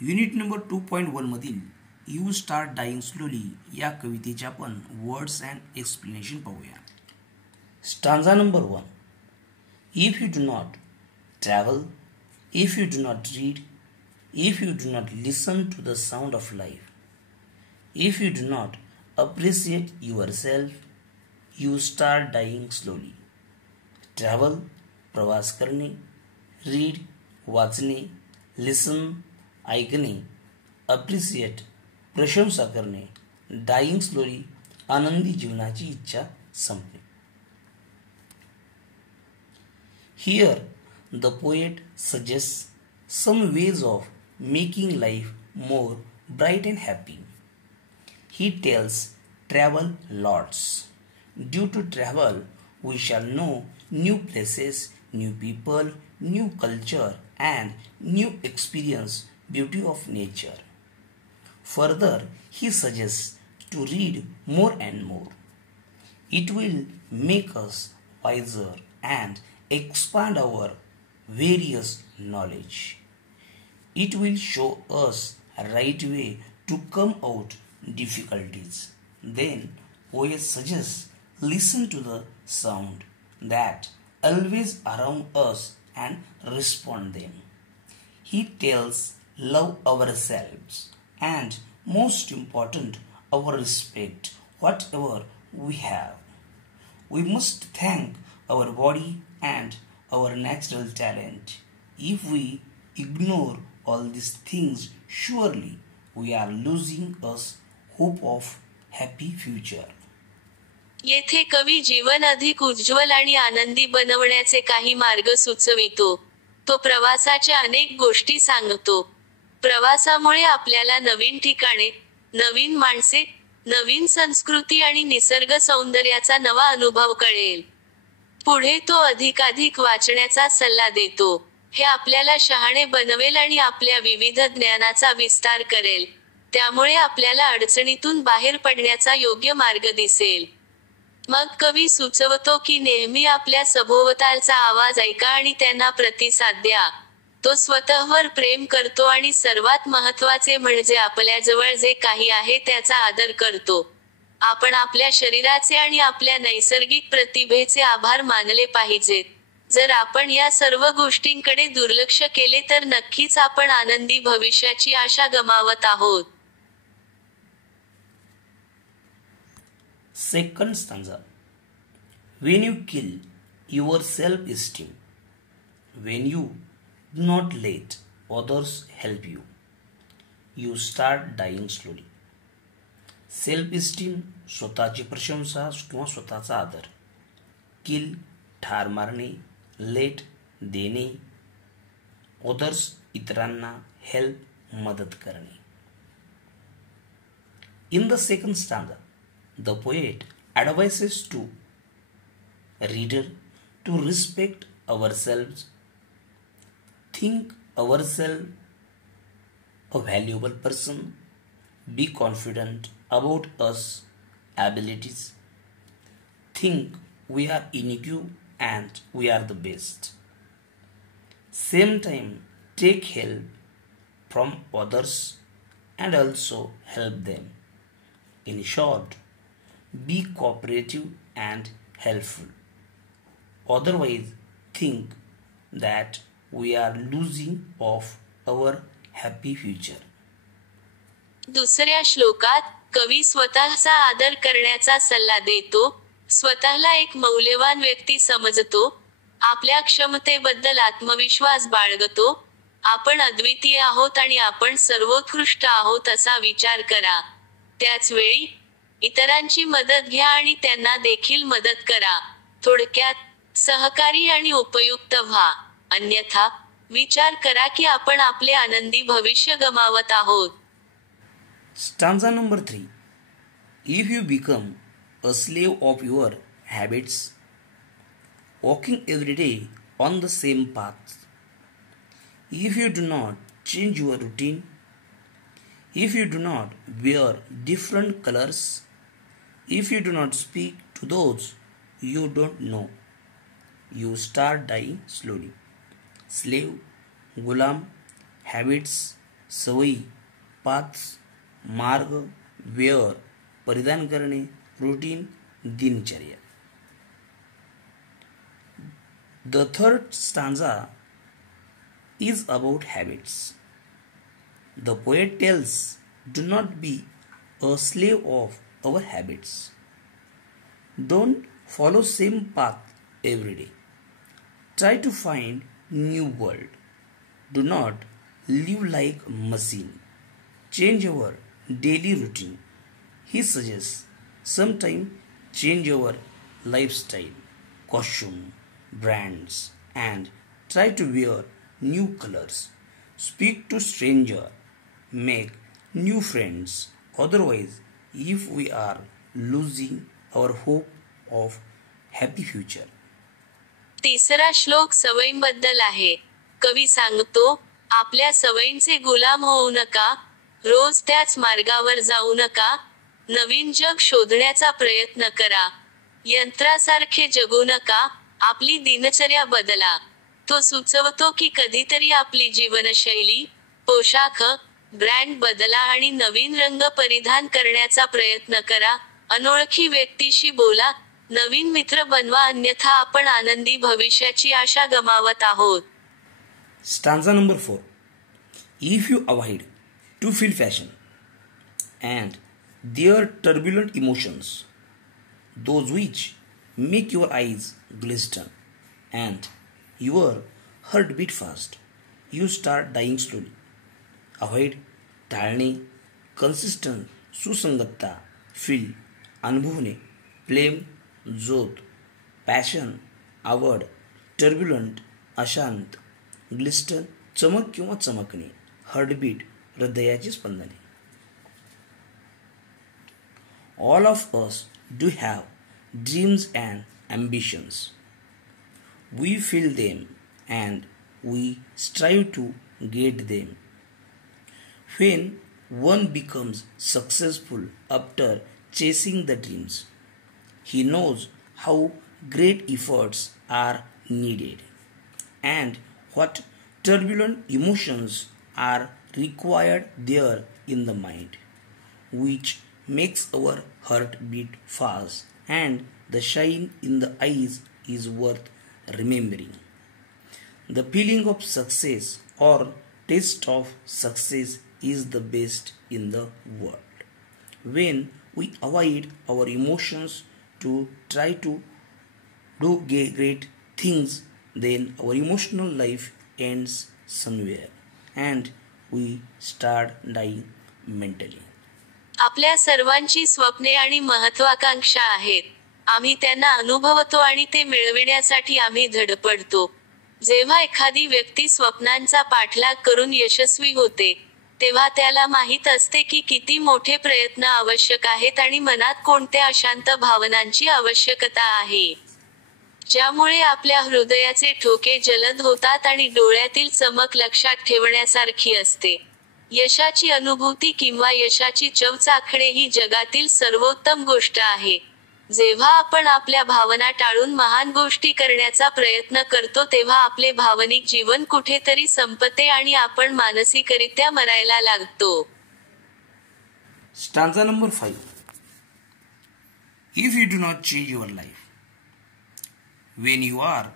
Unit number 2.1 मधील you start dying slowly या कवितेचे आपण वर्ड्स अँड एक्सप्लेनेशन पाहूया. Stanza number 1. If you do not travel, if you do not read, if you do not listen to the sound of life, if you do not appreciate yourself, you start dying slowly. Travel प्रवास करणे, read वाचणे, लिसन ऐकणे, appreciate प्रशंसा करणे, dyeing slowly आनंदी जीवनाची इच्छा संपणे. Here the poet suggests some ways of making life more bright and happy. He tells travel lots. Due to travel, we shall know new places, new people, new culture and new experience beauty of nature. Further, he suggests to read more and more. It will make us wiser and expand our various knowledge. It will show us a right way to come out difficulties. Then poet suggests listen to the sound that always around us and respond them. He tells love ourselves and most important our respect whatever we have. We must thank our body and our natural talent. If we ignore all these things, surely we are losing us hope of happy future. येथे कवी जीवन अधिक उज्ज्वल आणि आनंदी बनवण्याचे काही मार्ग सुचवितो. तो प्रवासाच्या अनेक गोष्टी सांगतो. प्रवासामुळे आपल्याला नवीन ठिकाणे, नवीन माणसे, नवीन संस्कृती आणि निसर्ग सौंदर्याचा नवा अनुभव कळेल. पुढे तो अधिकाधिक वाचण्याचा सल्ला देतो. हे आपल्याला शहाणे बनवेल आणि आपल्या विविध ज्ञानाचा विस्तार करेल. त्यामुळे आपल्याला अडचणीतून बाहेर पडण्याचा योग्य मार्ग दिसेल. मग कवी सुचवतो की नेहमी आपल्या सभोवतालचा आवाज ऐका आणि त्यांना प्रतिसाद द्या. तो स्वतःवर प्रेम करतो आणि सर्वात महत्त्वाचे म्हणजे आपल्याजवळ जे काही आहे त्याचा आदर करतो. आपण आपल्या शरीराचे आणि आपल्या नैसर्गिक प्रतिभेचे आभार मानले पाहिजेत. जर आपण या सर्व गोष्टींकडे दुर्लक्ष केले तर नक्कीच आपण आनंदी भविष्याची आशा गमावत आहोत. Second stanza. When you kill your self-esteem, when you do not let others help you, you start dying slowly. Self esteem स्वतःची प्रशंसा किंवा स्वतःचा आदर, किल ठार मारणे, लेट देणे, ओदर्स इतरांना, हेल्प मदत करणे. In the second stanza, the poet advises to reader to respect ourselves, think ourself a valuable person, be confident about us abilities, think we are unique and we are the best. Same time take help from others and also help them. In short, be cooperative and helpful. Otherwise think that we are losing of our happy future. दुसऱ्या श्लोकात कवी स्वतःचा आदर करण्याचा सल्ला देतो. स्वतःला एक मौल्यवान व्यक्ती समजतो. आपल्या क्षमतेबद्दल आत्मविश्वास बाळगतो. आपण अद्वितीय आहोत आणि आपण सर्वोत्कृष्ट आहोत असा विचार करा. त्याच वेळी इतरांची मदत घ्या आणि त्यांना देखील मदत करा. थोडक्यात सहकारी आणि उपयुक्त व्हा. अन्यथा विचार करा की आपण आपले आनंदी भविष्य गमावत आहोत. Stanza number 3. If you become a slave of your habits, walking every day on the same path, if you do not change your routine, if you do not wear different colors, if you do not speak to those you don't know, you start dying slowly. Slave, gulam, habits, सवयी, पाच, मार्ग, वेळ, परिधान करणे, routine, दिनचर्या. The third stanza is about habits. The poet tells, do not be a slave of our habits. Don't follow same path every day. Try to find new world. Do not live like machine. Change our daily routine. He suggests sometime change our lifestyle, costume, brands, and try to wear new colors. Speak to stranger. Make new friends. Otherwise, if we are losing our hope of happy future. तिसरा श्लोक सवयींबद्दल आहे. कवी सांगतो, आपल्या सवयींचे गुलाम होऊ नका, रोज त्याच मार्गावर जाऊ नका, नवीन जग शोधण्याचा प्रयत्न करा. यंत्रासारखे जगू नका, आपली दिनचर्या बदला. तो सुचवतो की कधीतरी आपली जीवनशैली, पोशाख, ब्रँड बदला आणि नवीन रंग परिधान करण्याचा प्रयत्न करा. अनोळखी व्यक्तीशी बोला, नवीन मित्र बनवा, अन्यथा आपण आनंदी भविष्याची आशा गमावत आहोत. Stanza number 4. If you avoid to feel fashion and their turbulent emotions, those which make your eyes glisten and your heart beat fast, you start dying slowly. Avoid, टाळणे, consistent, सुसंगतता, feel, अनुभवणे, प्रेम, जोत, पॅशन, आवड, turbulent, अशांत, ग्लिस्टन, चमक किंवा चमकणे, heartbeat, हृदयाची स्पंदने. All of us do have dreams and ambitions. We feel them and we strive to get them. When one becomes successful after chasing the dreams, he knows how great efforts are needed and what turbulent emotions are required there in the mind, which makes our heart beat fast and the shine in the eyes is worth remembering. The feeling of success or taste of success is the best in the world. When we avoid our emotions to try to do great things, then our emotional life ends somewhere and we start dying mentally. आपल्या सर्वांची स्वप्ने आणि महत्वाकांक्षा आहेत. आम्ही त्यांना अनुभवतो आणि ते मिळविण्यासाठी आम्ही धडपडतो. जेव्हा एखादी व्यक्ती स्वप्नांचा पाठलाग करून यशस्वी होते, तेव्हा त्याला माहीत असते की किती मोठे प्रयत्न आवश्यक आहेत आणि मनात कोणत्या अशांत भावनांची आवश्यकता आहे, ज्यामुळे आपल्या हृदयाचे ठोके जलद होतात आणि डोळ्यातील चमक लक्षात ठेवण्यासारखी असते. यशाची अनुभूती किंवा यशाची चव चाखणे ही जगातील सर्वोत्तम गोष्ट आहे. जेव्हा आपण आपल्या भावना टाळून महान गोष्टी करण्याचा प्रयत्न करतो तेव्हा आपले भावनिक जीवन कुठेतरी संपते आणि आपण मानसिकरित्या मरायला लागतो. Stanza number 5. If you do not change your life, when you are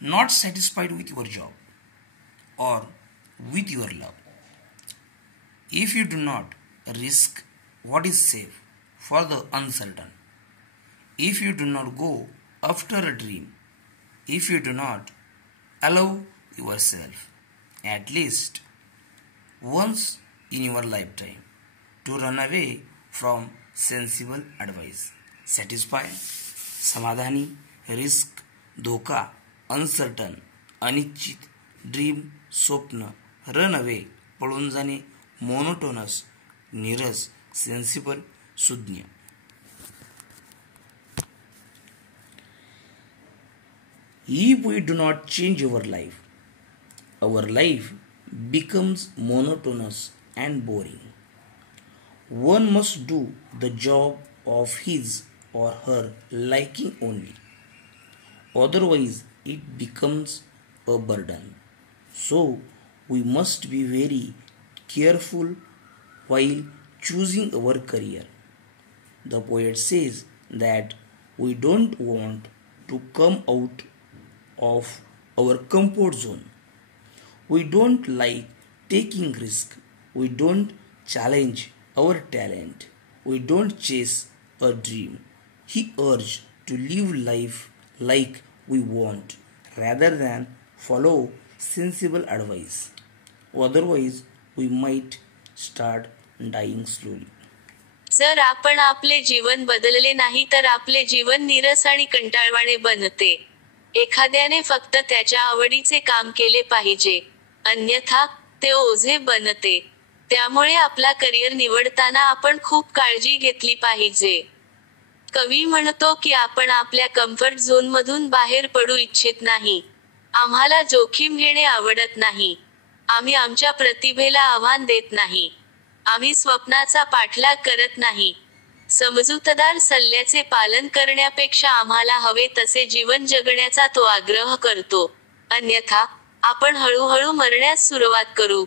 not satisfied with your job or with your love, if you do not risk what is safe for the uncertain, if you do not go after a dream, if you do not allow yourself at least once in your lifetime to run away from sensible advice, satisfy, समाधानी, risk, धोका, uncertain, अनिश्चित, dream, स्वप्न, run away, पळून जाणे, monotonous, नीरस, sensible, सुज्ञ. If we do not change our life becomes monotonous and boring. One must do the job of his or her liking only. Otherwise, it becomes a burden. So, we must be very careful while choosing our career. The poet says that we don't want to come out of our comfort zone. We don't like taking risk. We don't challenge our talent. We don't chase a dream. He urged to live life like we want rather than follow sensible advice. Otherwise, we might start dying slowly. जर आपण आपले जीवन बदलले नाही तर आपले जीवन नीरस आणि कंटाळवाणे बनते. एखाद्याने फक्त त्याच्या आवडीचे काम केले पाहिजे, अन्यथा ते ओझे बनते. त्यामुळे आपला करिअर निवडताना आपण खूप काळजी घेतली पाहिजे. कवी म्हणतो की आपण आपल्या कम्फर्ट झोनमधून बाहेर पडू इच्छित नाही. आम्हाला जोखीम घेणे आवडत नाही. आम्ही आमच्या प्रतिभेला आव्हान देत नाही. आम्ही स्वप्नाचा पाठलाग करत नाही. समजूतदार सल्ल्याचे पालन करण्यापेक्षा आम्हाला हवे तसे जीवन जगण्याचा तो आग्रह करतो. अन्यथा आपण हळूहळू मरण्यास सुरुवात करू.